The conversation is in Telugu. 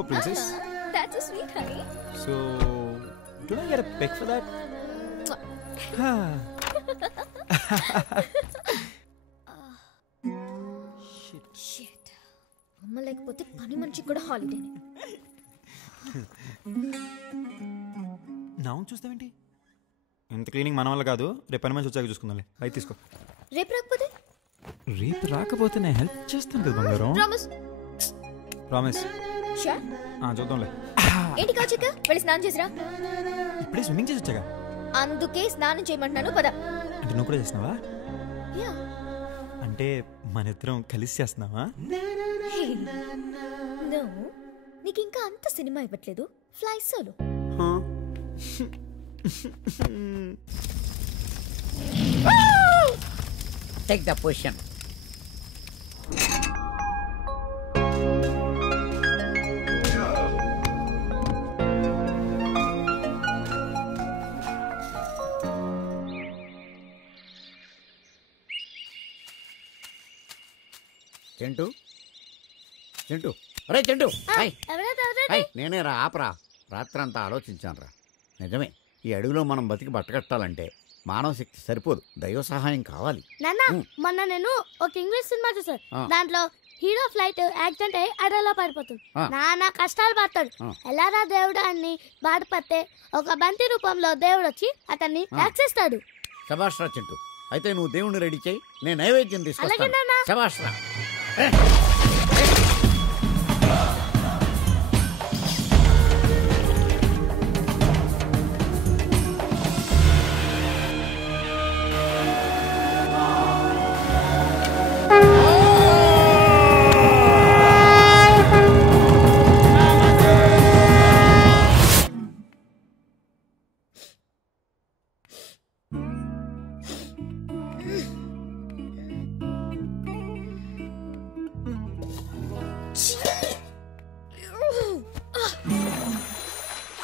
Hello, princess. That's so sweet, honey. So, do I get a peck for that? Shit. అమ్మ లేకపోతే పని మనిషికి కూడా హాలిడేనే. నా చూస్తావేంటి? ఇంత క్లీనింగ్ మన వల్ల కాదు. రేపు పని మనిషి వచ్చాక చూసుకుందాంలే. అయితే తీసుకో. రేపు రాకపోతే? రేపు రాకపోతే నేను హెల్ప్ చేస్తాను కదా బంగారం. ప్రామిస్. షూర్. చూద్దాంలే. ఏంటి కౌచిక? వెళ్ళి స్నానం చేసిరా. ఇప్పుడే స్విమ్మింగ్ చేసి వచ్చాగా. అందుకే స్నానం చేయమంటున్నాను, పద. అంటే నువ్వు కూడా చేస్తున్నావా? యా. అంటే మన ఇద్దరం కలిసి చేస్తున్నావా? నువ్వు నీకు ఇంకా అంత సినిమా ఇవ్వట్లేదు. Fly solo. Take the position. చెంటు చెంటు అరే చెంటు నేనే రా ఆపరా. రాత్రంతా ఆలోచించాను రా. నిజమే, ఈ అడవిలో మనం బతికి బట్టకట్టాలంటే మానవ శక్తి సరిపోదు, దైవ సహాయం కావాలి. నాన్న, మొన్న నేను ఒక ఇంగ్లీష్ సినిమా చూసాను. దాంట్లో హీరో ఫ్లైట్ యాక్సిడెంట్ అయ్యి అడవిలో పడిపోతుంది. నాన్న కష్టాలు పడతాడు. ఎలారా దేవుడు అని బాధపడితే ఒక బంతి రూపంలో దేవుడు వచ్చి అతన్ని రక్షిస్తాడు. శభాష్ రా చింటూ. అయితే నువ్వు దేవుణ్ణి రెడీ చేయి, నేను నైవేద్యం తీసుకొస్తాను. అలాగే నాన్న. శభాష్ రా.